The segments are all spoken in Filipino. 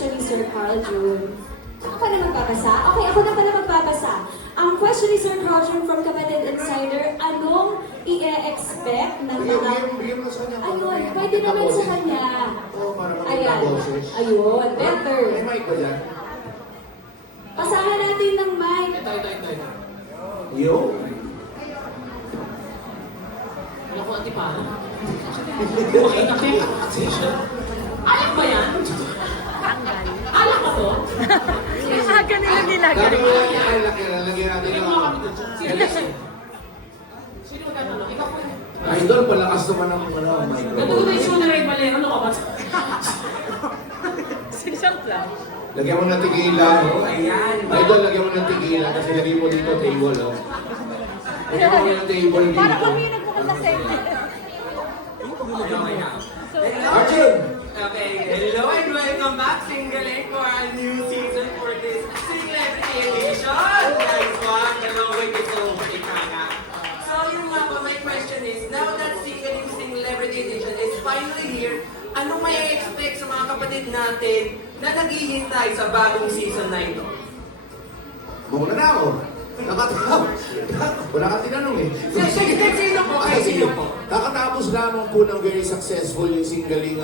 question ni Sir Carl June. Ako pa na magbabasa? Okay, ako na pala magbabasa. Ang question ni Sir Carl June from Kapatid Insider, anong i-expect ng mga... Bigyan mo sa kanya. Ayun, pwede naman sa kanya. Oo, para makita Ayan. boses. Ayun, better. May mic ba dyan? Pasahan natin ng mic. Ito. Yo! Alam ko, ati paano? Okay na kayo. Alam ba yan? Alam ko to? Aga nila nilagay. Lagyan natin Tingnan yung... mo kami dun. Sino magtatanong? Ikaw po. Idol, palakas naman ang Ganun microphone. na yung sumunod pala. Ano ka ba? Sinisang lang. Lagyan mo ng tigila. Ayan. Idol, lagyan mo ng tigila kasi lagyan mo dito table. Oh. Lagyan mo ng table dito. Para kami nagpupunta sa inyo. Okay na. Arjun! Okay, hello and welcome back, Singaling, for our new season for this Celebrity Edition. Nice one, hello, wait, it's over, Ikana. So, yung nga po, my question is, now that Singaling Celebrity Edition is finally here, anong may expect sa mga kapatid natin na naghihintay sa bagong season na ito? Muna na ako. Nakatapos. Wala ka tinanong eh. Sino po? Ay, sino po? Kakatapos lamang po ng very successful yung singling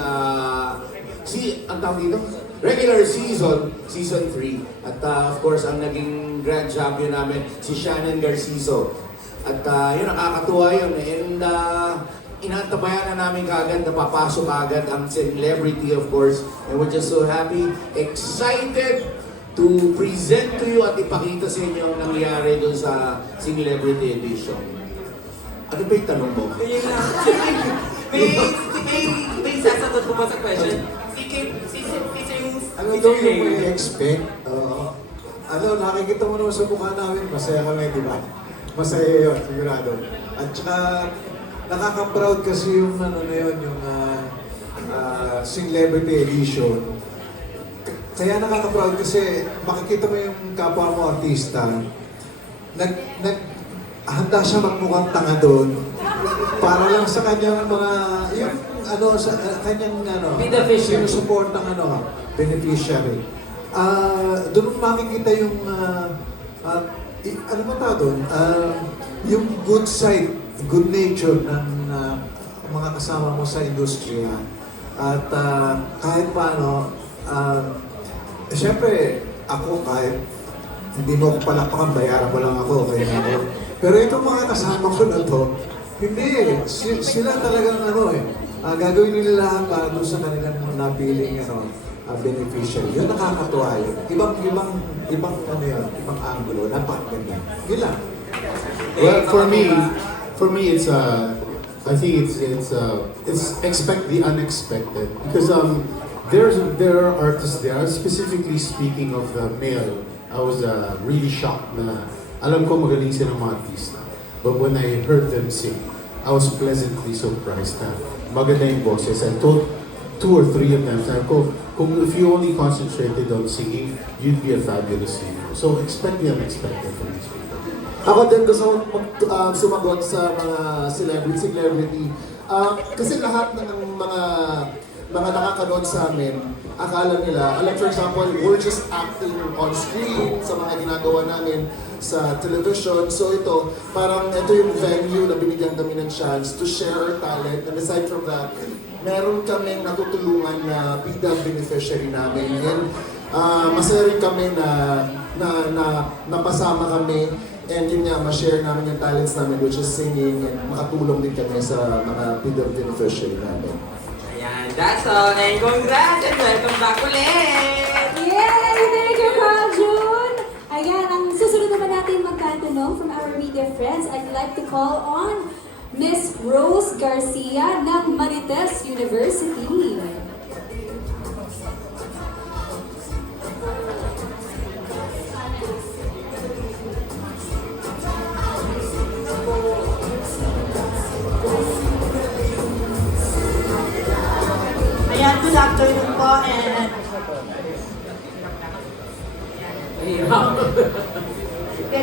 ang tawag dito? Regular season, season 3. At of course, ang naging grand champion namin, si Shannon Garciso. At yun, nakakatuwa yun. And inantabayan na namin kaagad, napapasok agad ang celebrity of course. And we're just so happy, excited to present to you at ipakita sa inyo ang nangyari doon sa Celebrity Edition. Ano ba yung tanong mo? Ayun lang. May sasagot po ba sa question? Ano daw yung may expect? Nakikita mo naman sa mukha namin, masaya kami, di ba? Masaya yun, sigurado. At saka, nakaka-proud kasi yung ano na yun, yung Celebrity Edition. Kaya nakaka-proud kasi makikita mo yung kapwa mo artista, handa siya magmukhang tanga doon para lang sa kanyang mga, yung sa kanyang Beneficiary. support ng beneficiary. Doon makikita yung, ano ba tawag doon? Yung good side, good nature ng mga kasama mo sa industriya. At kahit paano, siyempre, ako kahit hindi mo ako palakpakan, bayaran mo lang ako, kaya ako. Pero itong mga kasama ko na to, hindi, sila talagang gagawin nila lahat para doon sa kanilang napiling beneficiary. Yun nakakatuwa yun. Ibang angulo, napakaganda. Yun lang. Well, for me, it's I think it's expect the unexpected because there are artists there. Specifically speaking of the male, I was really shocked na alam ko magaling sila mga artista. But when I heard them sing, I was pleasantly surprised na maganda yung boses. I told 2 or 3 of them, sabi ko, if you only concentrated on singing, you'd be a fabulous singer. So expect the unexpected from these people. Ako din gusto sumagot sa mga celebrity. Kasi lahat ng mga nakakanood sa amin, akala nila, for example, we're just acting on screen sa mga ginagawa namin sa television. So ito yung venue na binigyan kami ng chance to share our talent. And aside from that, meron kaming natutulungan na bida beneficiary namin. And masaya rin kami na napasama kami. And yun nga, ma-share namin yung talents namin, which is singing, and makatulong din kami sa mga bida beneficiary namin. Ayan, that's all. And congrats and welcome back ulit! Yay! Thank you, Carl June! Ayan, ang susunod naman natin magtatanong from our media friends, I'd like to call on Miss Rose Garcia ng Marites University. Ayan, good afternoon po and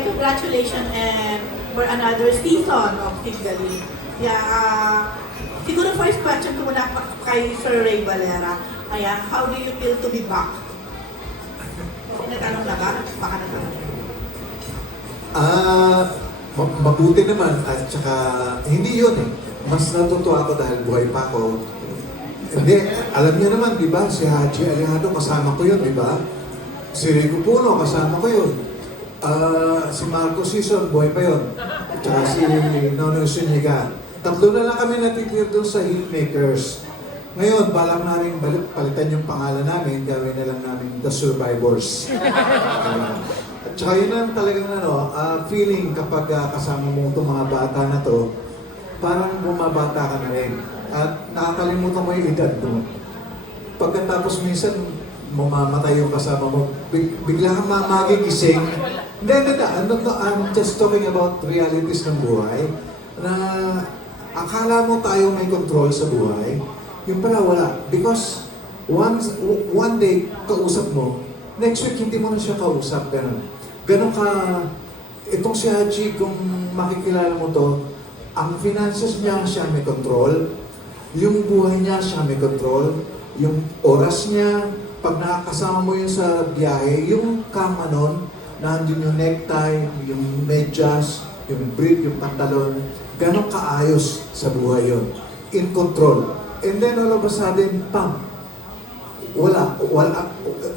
congratulations and for another season of Kigali. Siguro first question ko muna kay Sir Ray Valera. Ayan, how do you feel to be back Natanong na ba? Baka natanong. Mabuti naman at saka hindi yun eh. Mas natutuwa ako dahil buhay pa ako. Hindi, alam niyo naman, di ba? Si Haji Alejandro, kasama ko yun, di ba? Si Rico Puno, kasama ko yun. Si Marco Sison, buhay pa yun. Tsaka si Nonoy Zuniga. Tatlo na lang kami natitira doon sa Hitmakers. Ngayon, balak namin palitan yung pangalan namin, gawin na lang namin The Survivors. At saka yun lang talagang feeling kapag kasama mo itong mga bata na to, parang bumabata ka na rin. At nakakalimutan mo yung edad mo. Pagkatapos minsan, mamamatay yung kasama mo, bigla kang magigising. Hindi, I'm just talking about realities ng buhay. Na akala mo tayo may control sa buhay, yung pala wala. Because one day, kausap mo, next week hindi mo na siya kausap. Ganon ka, itong si Haji, kung makikilala mo to, ang finances niya siya may control, yung buhay niya siya may control, yung oras niya, pag nakakasama mo yun sa biyahe, yung kama nun, nandun yung necktie, yung medyas, yung brief, yung pantalon, ganon kaayos sa buhay yun. In control. And then all of a sudden, pam, wala,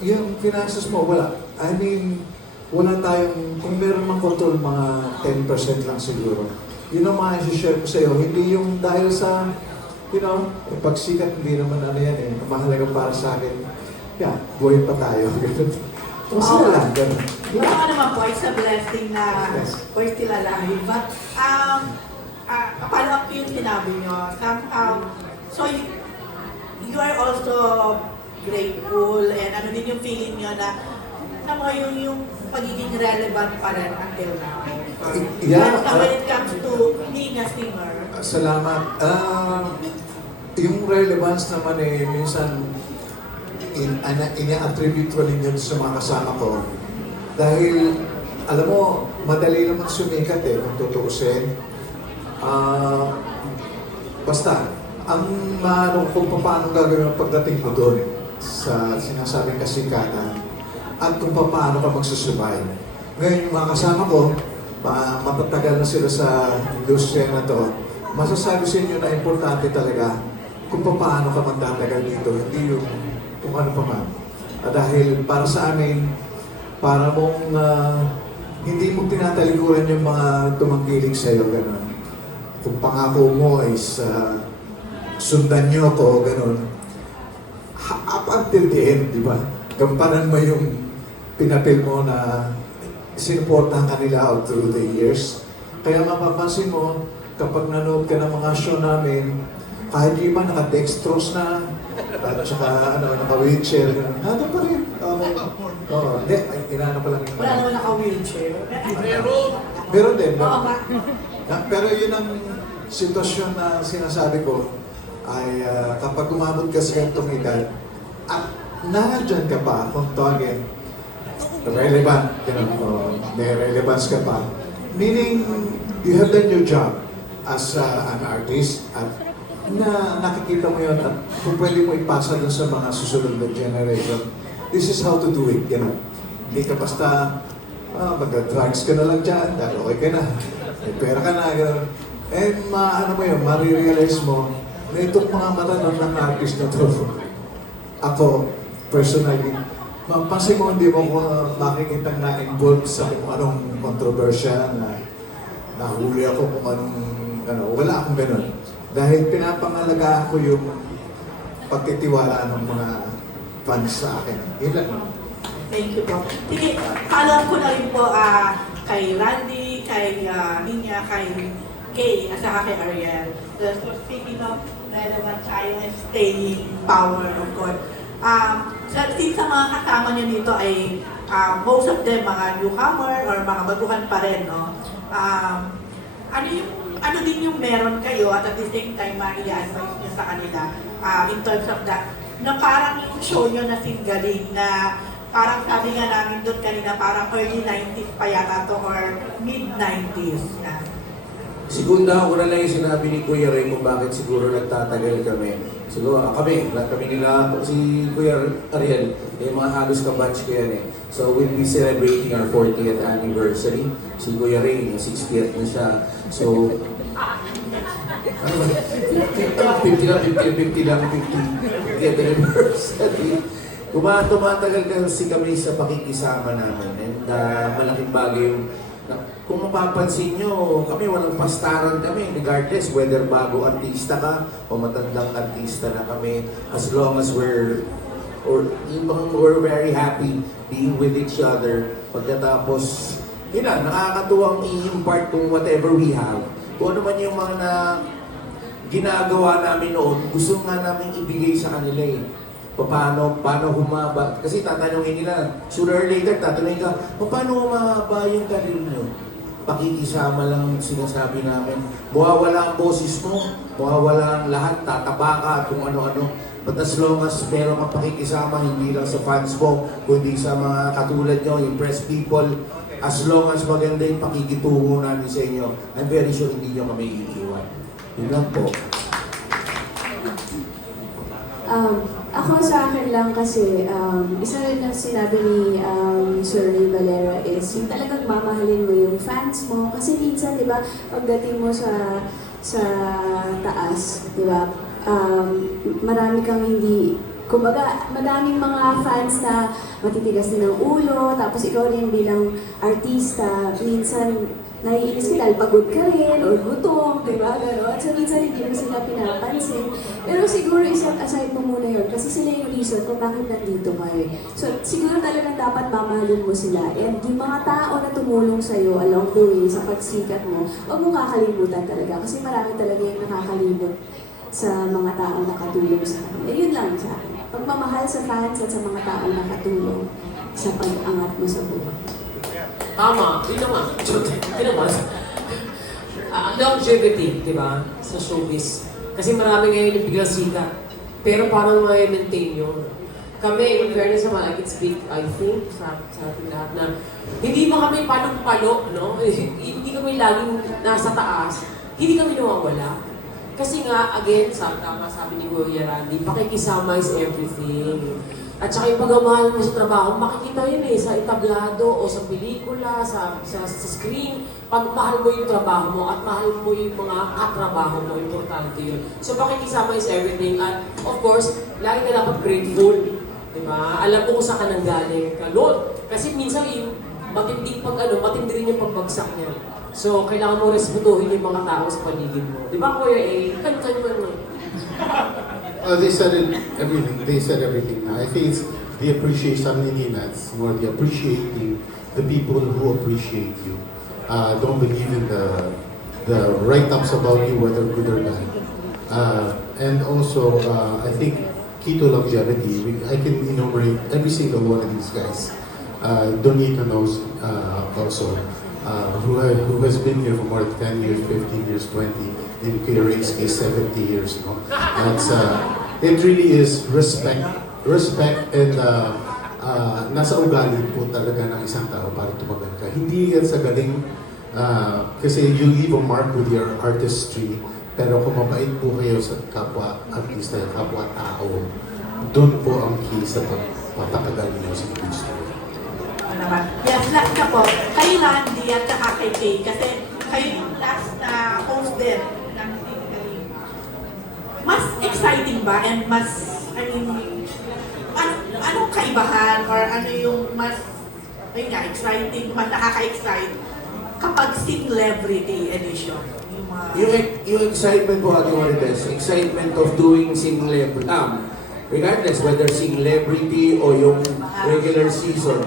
yung finances mo, wala. I mean, wala tayong, kung meron mang control, mga 10% lang siguro. Yun ang mga isi-share ko sa'yo. Hindi yung dahil sa, pagsikat, hindi naman yan eh. Mahalaga para sa akin. Yeah, buhay pa tayo. Masaya lang, gano'n. Baka naman po, it's a blessing na we're still alive. But, follow up yung sinabi nyo. Somehow, so you are also grateful and ano din yung feeling nyo na yung pagiging relevant pa rin until now. Yeah. When it comes to being a singer. Salamat. Yung relevance naman minsan ina-attribute ko rin yun sa mga kasama ko. Dahil, alam mo, madali naman sumikat kung tutuusin. Basta, ang kung paano gagawin ang pagdating mo doon sa sinasabing kasikatan at kung paano ka magsusurvive. Ngayon, yung mga kasama ko, matatagal na sila sa industriya na to, masasabi sa inyo na importante talaga kung paano ka magtatagal dito, hindi yung kung ano pa man. Dahil para sa amin, para mong hindi mo tinatalikuran yung mga tumangkiling sa'yo, gano'n. Kung pangako mo is sundan nyo ko, gano'n. Up until the end, di ba? Gampanan mo yung pinapil mo na sinuportahan ka nila out through the years. Kaya mapapansin mo, kapag nanood ka ng mga show namin, kahit di man naka-dextrose na, at saka naka-wheelchair, ano pa rin? Hindi, inano pa lang yung... Wala naman naka-wheelchair. Meron din. Oo nga. Pero yun ang sitwasyon na sinasabi ko, ay kapag umabot ka sa ganitong edad, at nandiyan ka pa, kung tawagin, relevant, may relevance ka pa. Meaning, you have done your job as an artist at na nakikita mo yun at kung pwede mo ipasa dun sa mga susunod na generation. This is how to do it, Hindi ka basta, mag-drugs ka na lang dyan, dahil okay ka na, may pera ka na, gano'n. And marirealize mo na itong mga matanon ng artist na to, ako, personally, mapansin mo, hindi mo ko makikita na-involved sa kung anong kontrobersya na nahuli ako kung anong, wala akong ganun. Dahil pinapangalagaan ko yung pagtitiwala ng mga fans sa akin. Yun lang. Thank you po. Sige, follow ko na rin po kay Randy, kay Ninya, kay Kay, at saka kay Ariel. So speaking of relevant tayo and staying power, of course. Since sa mga kasama niyo dito ay most of them mga newcomer or mga baguhan pa rin, no? Ano din yung meron kayo at at the same time i-advise nyo sa kanila in terms of that, na parang yung show nyo na Singgaling na parang sabi nga namin doon kanina parang early 90s pa yata to or mid 90s. Sigunda ko na lang yung sinabi ni Kuya Ray kung bakit siguro nagtatagal kami. Siguro kami nila, si Kuya Ariel, yung mga halos kabatch ko yan eh. So we'll be celebrating our 40th anniversary. Si Kuya Ray, 60th na siya. So, ano ba? 50 lang, 50th anniversary. Tumatagal kasi kami sa pakikisama namin. And malaking bagay yung kung mapapansin nyo, kami walang pastaran kami, regardless whether bago artista ka o matandang artista na kami, as long as we're very happy being with each other. Pagkatapos, yun na, nakakatuwang i-impart kung whatever we have. Kung ano man yung mga ginagawa namin noon, gusto nga namin ibigay sa kanila eh. Paano humaba? Kasi tatanungin nila, sooner or later, tatanungin ka, paano humaba yung career nyo? Pakikisama lang sinasabi namin. Mawawala ang boses mo, mawawala ang lahat, tataba ka, kung ano-ano. But as long as meron kang pakikisama, hindi lang sa fans mo, kundi sa mga katulad nyo, yung press people, as long as maganda yung pakikitungo namin sa inyo, I'm very sure hindi nyo kami iiwan. Yun lang po. Ako sa akin lang kasi, isa rin na sinabi ni Sir Ray Valera is yung talagang mamahalin mo yung fans mo. Kasi minsan, di ba, pagdating mo sa taas, di ba, marami kang hindi, kumbaga, madaming mga fans na matitigas din ng ulo, tapos ikaw rin bilang artista, minsan naiinis ka dahil pagod ka rin, o gutom, di ba, gano'n. So minsan hindi mo sila pinapansin. Pero siguro isang aside mo muna yun, kasi sila yung reason kung bakit nandito kayo. So siguro talagang dapat mamahalin mo sila. And yung mga tao na tumulong sa'yo along the way sa pagsikat mo, huwag mong kakalimutan talaga. Kasi marami talaga yung nakakalimot sa mga taong nakatulong sa kanila. Yun lang sa akin. Pagmamahal sa fans at sa mga taong nakatulong sa pag-angat mo sa buhay. Tama, yun naman. Yun naman. Longevity, di ba? Sa showbiz. Kasi marami ngayon yung biglang sikat. Pero parang may-maintain yun. Kami, in fairness naman, I can speak, I think, sa ating lahat na hindi mo kami palong-palo, no? Hindi kami laging nasa taas. Hindi kami nawawala. Kasi nga, again, tama sabi ni Kuya Randy, pakikisama is everything. At saka yung pagmamahal mo sa trabaho, makikita yun eh, sa entablado o sa pelikula, sa screen. Pag mahal mo yung trabaho mo at mahal mo yung mga katrabaho mo, importante yun. So pakikisama is everything. At of course, lagi ka dapat grateful. Diba? Alam mo kung saan ka nanggaling ka, Lord. Kasi minsan yung matindi rin yung pagbagsak niya. So kailangan mo respetuhin yung mga tao sa paligid mo. Diba Kuya A? Kan-kan mo. They said everything. They said everything. I think it's the appreciation it's more the appreciating the people who appreciate you. Don't believe in the write-ups about you, whether good or bad. And also, I think key to longevity. I can enumerate every single one of these guys. Donita knows also. Who has been here for more than 10 years, 15 years, 20, in Ray's case, 70 years. No? It really is respect and nasa ugali po talaga ng isang tao para tumagal ka. Hindi yan sa galing, kasi you leave a mark with your artistry, pero kung mabait po kayo sa kapwa artista, kapwa tao, doon po ang key sa pagpapatagal niyo sa industry. Yes, last na po. Kay Randy at saka kay Kay. Kasi kayo yung last na host din ng Singaling. Mas exciting ba? And mas, anong kaibahan? Or ano yung mas, exciting, mas nakaka-excite kapag Celebrity Edition? Yung excitement po, Ate Marites, excitement of doing Celebrity, regardless whether Celebrity o yung regular season,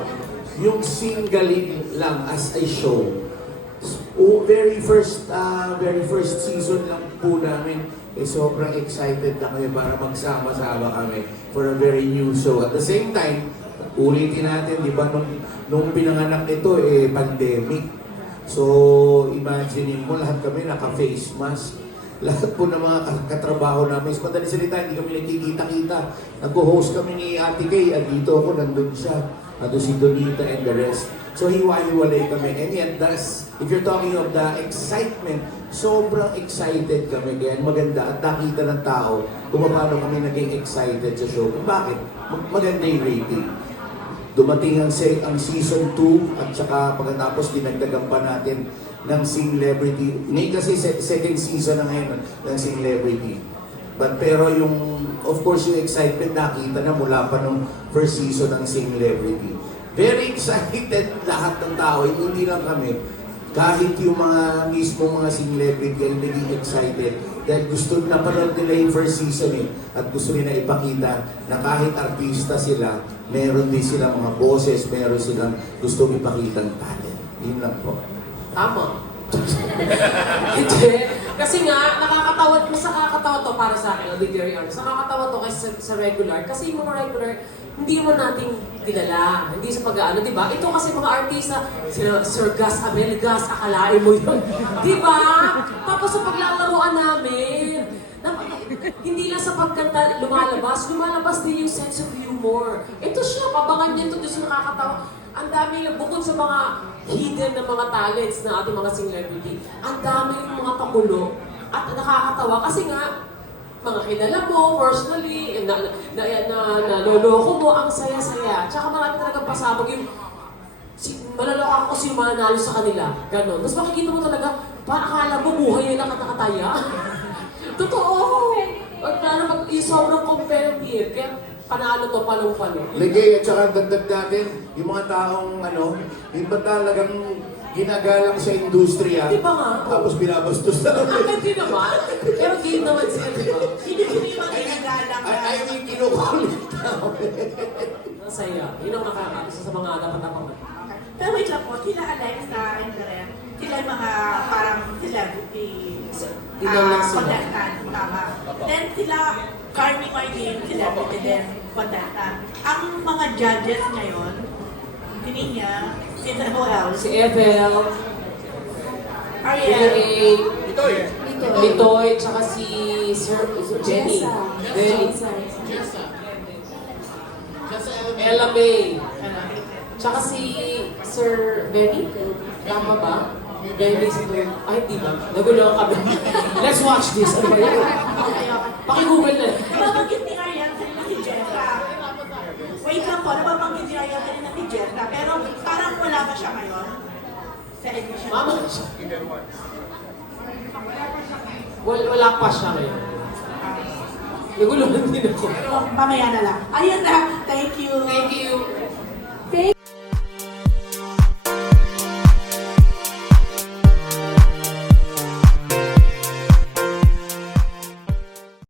yung Singaling lang as a show. Very first season lang po namin, sobrang excited na kami para magsama-sama kami for a very new show. At the same time, ulitin natin, di ba, nung pinanganak ito, pandemic. So, imagine mo, lahat kami naka-face mask. Lahat po ng mga katrabaho namin. Sa madaling salita, hindi kami nagkikita-kita. Nag-host kami ni Ate Kay, at dito ako, nandun siya. Nandun si Donita and the rest. So hiwa-hiwalay kami. And yet, if you're talking of the excitement, sobrang excited kami. Kaya maganda at nakita ng tao kung paano kami naging excited sa show. Bakit? Maganda yung rating. Dumating ang season 2 at saka pagkatapos dinagdagan pa natin ng Celebrity. Ngayon kasi second season na ngayon ng Celebrity. Pero of course, yung excitement nakita na mula pa nung first season ng Celebrity. Very excited lahat ng tao, hindi lang kami. Kahit yung mga mismo mga celebrity ay naging excited dahil gusto na panood nila yung first season at gusto nila ipakita na kahit artista sila, meron din silang mga boses, meron silang gusto ipakitang talent. Yun lang po. Tama. Hindi. Kasi nga, mas nakakatawa to para sa akin, Big Theory Arms. Nakakatawa to kasi sa regular. Kasi yung mga regular, hindi mo nating kilala. Hindi sa pag-ano, di ba? Ito kasi mga artista, sila Sir Gus Abelgas, akalain mo yun. Di ba? Tapos sa paglalaroan namin, hindi lang sa pagkanta lumalabas din yung sense of humor. Ito siya, kabangan niya ito, doon siya nakakatawa. Ang dami, bukod sa mga hidden na mga talents na ating mga celebrity, ang dami yung mga pakulo at nakakatawa kasi nga, mga kilala mo personally, naloloko mo, ang saya-saya. Tsaka marami talagang pasabog yung malaloka ako kasi yung mananalo sa kanila. Ganon. Tapos makikita mo talaga, akala mo buhay nila nakataya. Totoo! Yung sobrang competitive. Kaya panalo to, palong-palo. Ligay at saka dagdag natin, yung mga taong yung ba talagang ginagalang sa industriya. Di ba nga? Tapos binabastos na namin. Hindi naman. Pero game naman sila, di ba? Hindi ko yung mga ginagalang Ay, yung kinukulit namin. Masaya. Yun ang isa sa mga dapat-dapat. Pero wait lang po, sila Alexa and Karen, sila yung mga parang celebrity contestant, tama. Then sila Carmi Martin, celebrity din, contestant. Ang mga judges ngayon, niya, sila who else? Si Evel, Ariel, Litoy, tsaka si Sir Jenny. Ella May. Tsaka si Sir Benny. Tama ba? Benny si ay, di ba? Nagulo kami. Let's watch this. Ano ba yan? Paki-google na. nababanggit ni Ariel kanina si Jessa. Wait lang po, nababanggit ni Ariel kanina si Jessa, pero parang wala ba siya ngayon? Sa edition. Mama siya. Wala pa siya ngayon. Naguluhan din ako. Pero mamaya na lang. Ayun na, thank you. Thank you.